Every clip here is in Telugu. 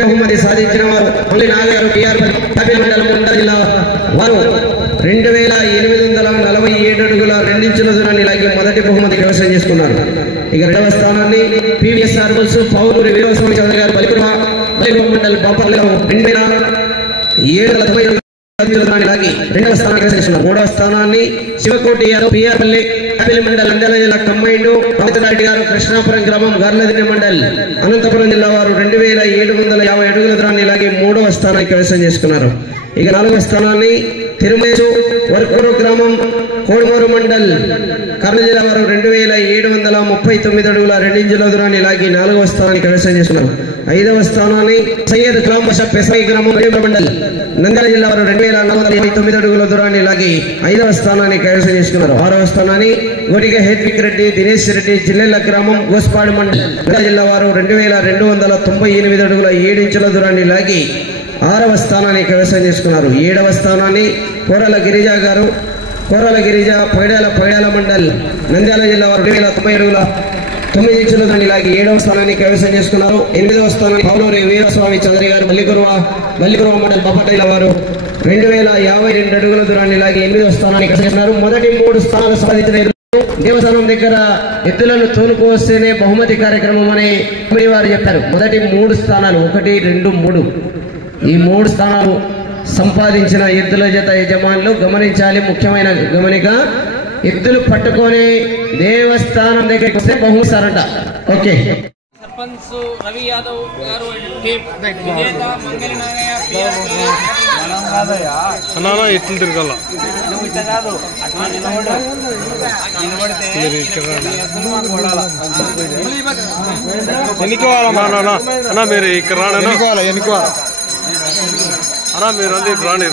బహుమతి సాధించిన వారు మళ్ళీ నాగారు టీఆర్ మండలం మండల జిల్లా వారు 2847 అడుగుల 2 ఇంచుల దూరాన్ని లాగి మొదటి బహుమతి కైవసం చేసుకున్నారు. ఇక రెండవ స్థానాన్ని పివిఎస్ఆర్ బుల్స్ పౌలూరి వీరస్వామి చౌదరి గారు బలిపుర మండల్ బాపట్ల 2790 లాగి రెండవ స్థానాన్ని కైవసం చేసుకున్నారు. మూడవ స్థానాన్ని శివకోటి యాదవ్ పిఆర్పల్లి మండల్ నంద్యాల జిల్లా కంబైండ్ రామచంద్రారెడ్డి గారు కృష్ణాపురం గ్రామం గార్లదిన్నె మండల్ అనంతపురం జిల్లా వారు 2750 అడుగుల దూరాన్ని లాగి మూడవ స్థానాన్ని కైవసం చేసుకున్నారు. ఇక నాలుగవ స్థానాన్ని తిరుమేసు వర్కూరు గ్రామం కోడుమూరు మండల్ కర్నూలు జిల్లా వారు 2739 అడుగుల 2 ఇంచుల దూరాన్ని లాగి నాలుగవ స్థానాన్ని కైవసం చేసుకున్నారు. ఐదవ స్థానాన్ని సయ్యద్ కలాం బషా పెసాయి గ్రామం మండల్ నంద్యాల జిల్లా వారు 2459 అడుగుల దూరాన్ని లాగి ఐదవ స్థానాన్ని కైవసం చేసుకున్నారు. ఆరవ స్థానాన్ని గోడిగ హేత్విక్ రెడ్డి దినేష్ రెడ్డి జిల్లెల గ్రామం గోస్పాడు మండల్ నంద్యాల జిల్లా వారు 2298 అడుగుల 7 ఇంచుల దూరాన్ని లాగి ఆరవ స్థానాన్ని కైవసం చేసుకున్నారు. ఏడవ స్థానాన్ని కోరల గిరిజ గారు కోరల గిరిజ పైడాల మండల్ నంద్యాల జిల్లా వారు 2090 అడుగుల 9 ఇంచుల దూరాన్ని లాగి ఏడవ స్థానాన్ని కైవసం చేసుకున్నారు. ఎనిమిదవ స్థానాన్ని పౌలూరి వీరస్వామి చౌదరి గారు బల్లికురువ మండల్ బాపట్ల వారు 2052 అడుగుల దూరాన్ని లాగి ఎనిమిదవ స్థానాన్ని కైవసం చేసుకున్నారు. మొదటి 3 స్థానాలు సాధించిన దేవస్థానం దగ్గర ఎద్దులను తోలుకు వస్తేనే బహుమతి కార్యక్రమం అని వారు చెప్పారు. మొదటి 3 స్థానాలు 1, 2, 3 ఈ 3 స్థానాలు సంపాదించిన ఎద్దుల జత యజమానులు గమనించాలి. ముఖ్యమైన గమనిక, ఎద్దులు పట్టుకొని దేవస్థానం దగ్గరికి వస్తే బహుమతిస్తారంట. ఓకే. సర్పంచ్ రవి యాదవ్ గారు విజేత మంగళ ఎట్లు తిరగాల ఎన్నికోవాలమ్మా అన్నా మీరు ఇక్కడ రాండి అన్నా మీరు అంది రాండి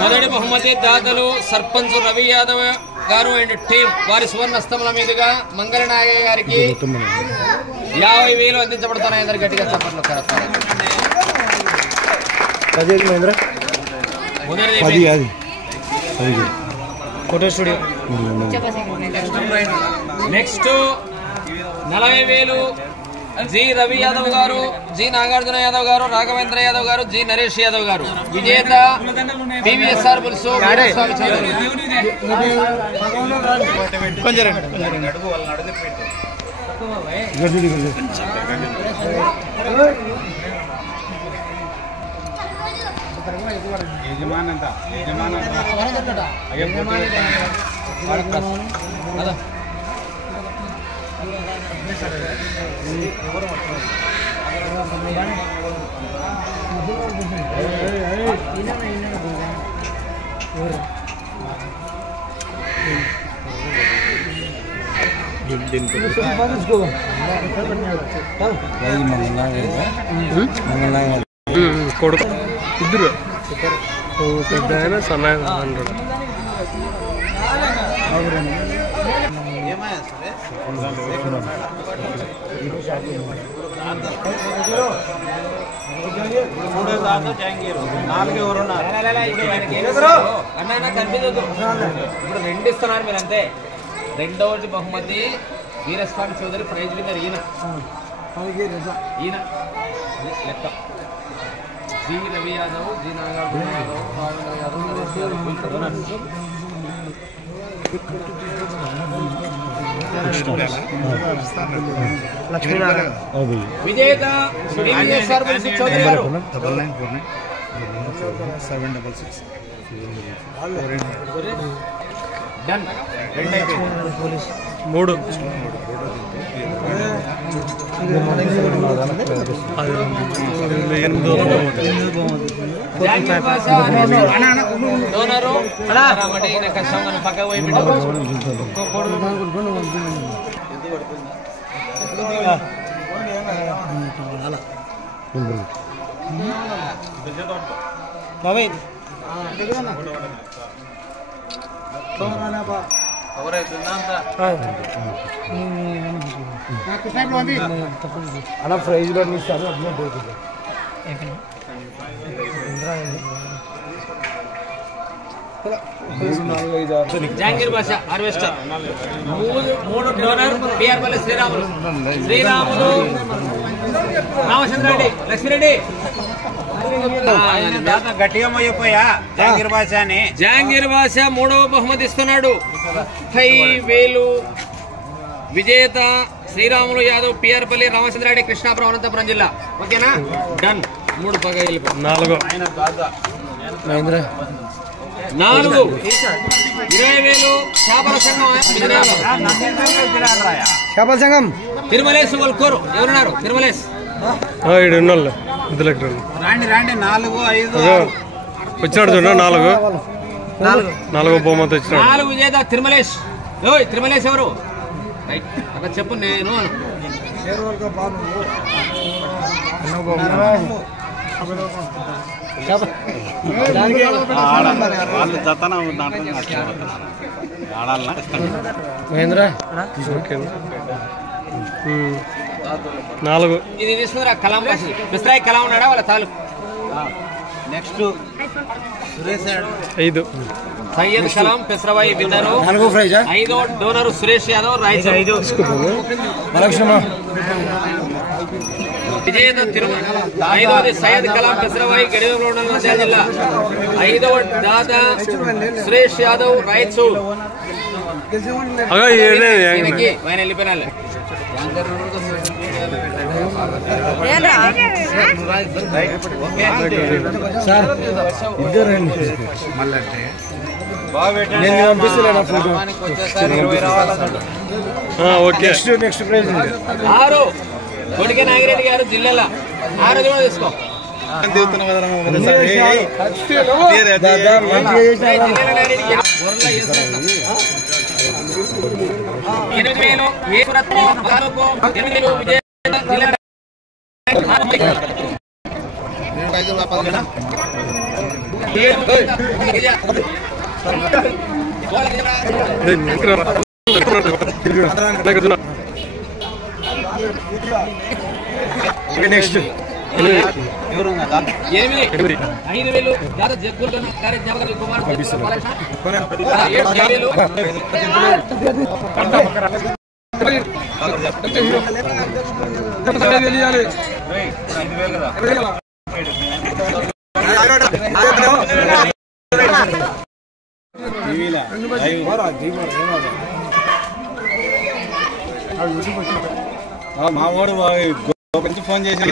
మొదటి బహుమతి దాతలు సర్పంచ్ రవి యాదవ్ గారు అండ్ టీం వారి సువర్ణ స్తముల మీదుగా మంగళ నాగయ్య గారికి 50,000 అందించబడుతున్నాయి. అందరు గట్టిగా చప్పట్లు. నెక్స్ట్ 40,000 జి రవి యాదవ్ గారు, జి నాగార్జున యాదవ్ గారు, రాఘవేంద్ర యాదవ్ గారు, జి నరేష్ యాదవ్ గారు. విజేత పివిఎస్ఆర్ బుల్స్ వీరస్వామి చౌదరి. కొడుకు ఇద్దరు పెద్ద ఆయన సన్న ఇప్పుడు 2 ఇస్తున్నారు మీరు అంతే. రెండవది బహుమతి వీరస్వామి చౌదరి ప్రైజ్ విన్నర్ ఈయన లెక్క. G Ravi Yadav, G Nagarjuna Yadav, Raghavendra Yadav. విజేత చౌదరి గారు. 9949 మూడు పక్క అన్న ప్రైజ్ కూడా ఇస్తారు. జహాంగీర్ బాషా హార్వెస్టర్ 3 డోనర్ పిఆర్పల్లి శ్రీరాములు రామచంద్ర రెడ్డి లక్ష్మిరెడ్డి గట్టిగా మోయిపోయా జహాంగీర్ బాషా అని. జహాంగీర్ బాషా 3వ బహుమతి ఇస్తున్నాడు. 30,000 విజేత శ్రీరాములు యాదవ్ పిఆర్పల్లి రామచంద్ర రెడ్డి కృష్ణాపురం అనంతపురం జిల్లా. ఓకేనా? డన్. 3 బాగా వెళ్ళిపోయి 4 20,000 చేపల సంఘం చేపల సంఘం తిరుమలేశ్ వల్కూరు ఎవరున్నారు? తిరుమలేశ్ ఇందులోకి రాండి 4, 5, వచ్చినాడు చూడ 4 బహుమతి వచ్చినాడు. 4 విజేత తిరుమలేశ్. తిరుమలేశ్ ఎవరు? రైట్ అక్కడ చెప్పు. నేను మహేంద్ర 4 ఇది తీసుకుందిరా. కలాం బిస్రాయి కలాం ఉన్నాడా వాళ్ళ తాలూకు. నెక్స్ట్ 5 సయ్యద్ కలాం పెసరవాయి విన్నరు. 5వ డోనరు సురేష్ యాదవ్ రాయచూరు. విజేత తిరుమల. 5వది సయ్యద్ కలాం పెసరవాయి గడివేముల నంద్యాల జిల్లా. 5వ దాదా సురేష్ యాదవ్ రాయచూరు. ఆయన వెళ్ళిపోయినా ఓకే. నెక్స్ట్ ప్రైజ్ 6 కొడికే నాగిరెడ్డి గారు జిల్లాల 6 కూడా తీసుకో. 5,000 దాదా జగ్గులు కుమార్ మా వాడు ఫోన్ చేసి